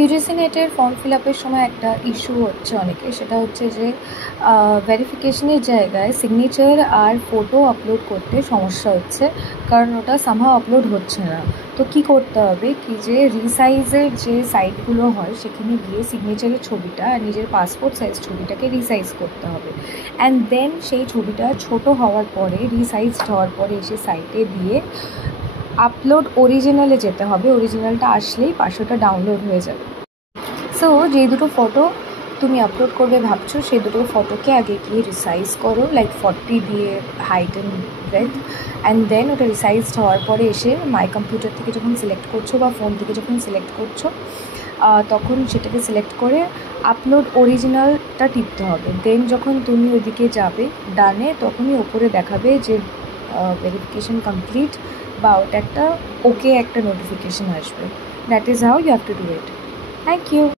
UGC নেটের form fill আপের সময় একটা ইস্যু হচ্ছে অনেকে, সেটা হচ্ছে যে ভেরিফিকেশনের জায়গায় সিগনেচার আর ফটো আপলোড করতে সমস্যা হচ্ছে, কারণ ওটা সামহাও আপলোড হচ্ছে না। তো কি করতে হবে কি, যে রিসাইজের যে সাইটগুলো হয় সেখানে গিয়ে সিগনেচারের ছবিটা আর নিজের পাসপোর্ট সাইজ ছবিটাকে রিসাইজ করতে হবে, অ্যান্ড দেন সেই ছবিটা ছোট হওয়ার পরে, রিসাইজড হওয়ার পরে এসে সাইটে দিয়ে আপলোড অরিজিনালে যেতে হবে। অরিজিনালটা আসলেই 500টা ডাউনলোড হয়ে যাবে। সো যেই দুটো ফটো তুমি আপলোড করবে ভাবছো, সেই দুটো ফটোকে আগে গিয়ে রিসাইজ করো, লাইক 40 দিয়ে height and breadth, and then ওটা রিসাইজড হওয়ার পরে এসে মাই কম্পিউটার থেকে যখন সিলেক্ট করছো বা ফোন থেকে যখন সিলেক্ট করছো, তখন সেটাকে সিলেক্ট করে আপলোড অরিজিনালটা টিপতে হবে। দেন যখন তুমি ওইদিকে যাবে ডানে, তখনই ওপরে দেখাবে যে ভেরিফিকেশন কমপ্লিট, বা ওটা একটা ওকে একটা নোটিফিকেশান আসবে। That is how you have to do it. Thank you.